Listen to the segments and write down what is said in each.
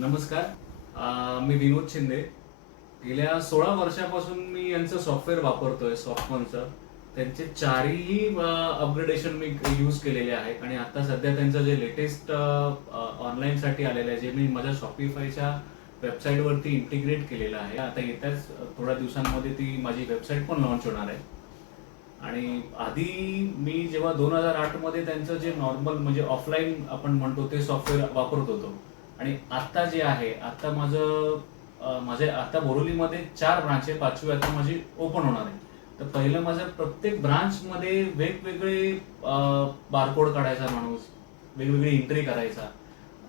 नमस्कार. मी विनोद शिंदे. गेल्या 16 वर्षापासून मी यांचं सॉफ्टवेअर वापरतोय, सॉफ्टकॉनचं. त्यांचे चारही अपग्रेडेशन मी यूज केलेले आहेत आणि आता सध्या त्यांचं जे लेटेस्ट ऑनलाईनसाठी आलेलं आहे, जे मी माझ्या शॉपिफायच्या वेबसाईटवरती इंटिग्रेट केलेलं आहे. आता येत्याच थोड्या दिवसांमध्ये ती माझी वेबसाईट पण लॉन्च होणार आहे. आणि आधी मी जेव्हा 2008 मध्ये त्यांचं जे नॉर्मल म्हणजे ऑफलाईन आपण म्हणतो ते सॉफ्टवेअर वापरत होतो. आणि आता जे आहे, आता माझे आता बोरिवलीमध्ये 4 ब्रांच आहे, 5वी आता माझी ओपन होणार आहे. तर पहिलं माझं प्रत्येक ब्रांचमध्ये वेगवेगळे बारकोड काढायचा माणूस, वेगवेगळी एंट्री करायचा.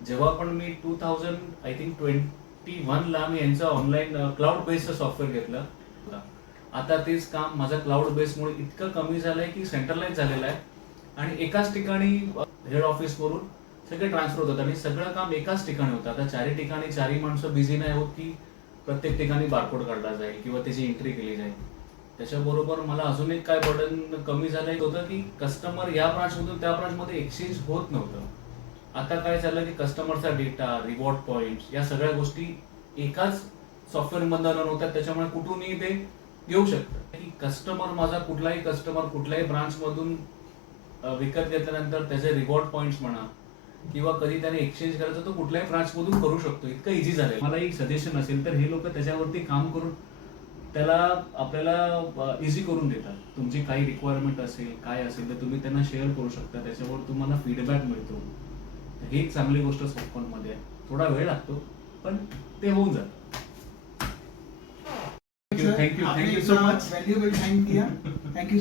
जेव्हा पण मी 2021ला मी यांचं ऑनलाईन क्लाउड बेस्ड सॉफ्टवेअर घेतलं. आता तेच काम माझं क्लाउड बेसमुळे इतकं कमी झालंय की सेंट्रलाइज झालेलं आहे आणि एकाच ठिकाणी हेड ऑफिसवरून सगळे ट्रान्सफर होतात आणि सगळं काम एकाच ठिकाणी होतं. आता चारही ठिकाणी चारही माणसं बिझी नाही होत की प्रत्येक ठिकाणी बारकोड काढला जाईल किंवा त्याची एंट्री केली जाईल. त्याच्याबरोबर मला अजून एक काय बर्डन कमी झालंय होतं की कस्टमर या ब्रांचमधून त्या ब्रांचमध्ये एक्सचेंज होत नव्हतं. आता काय झालं की कस्टमरचा डेटा, रिवॉर्ड पॉइंट्स या सगळ्या गोष्टी एकाच सॉफ्टवेअरमधून रन होतात. त्याच्यामुळे कुठूनही ते येऊ शकतं की कस्टमर माझा कुठलाही कस्टमर कुठल्याही ब्रांचमधून विकत घेतल्यानंतर त्याचे रिवॉर्ड पॉइंट्स म्हणा किंवा कधी त्याने एक्सचेंज करायचं तो कुठल्याही ब्रांचमधून करू शकतो. इतकं इझी झालंय. मला एक सजेशन असेल तर हे लोक त्याच्यावरती काम करून त्याला आपल्याला इझी करून देतात. तुमची काही रिक्वायरमेंट असेल काय असेल तर तुम्ही त्यांना शेअर करू शकता. त्याच्यावर तुम्हाला फीडबॅक मिळतो. ही एक चांगली गोष्ट सॉफ्टकॉनमध्ये आहे. थोडा वेळ लागतो पण ते होऊन जातं. Thank you so much. Valuable time दिया, थैंक यू।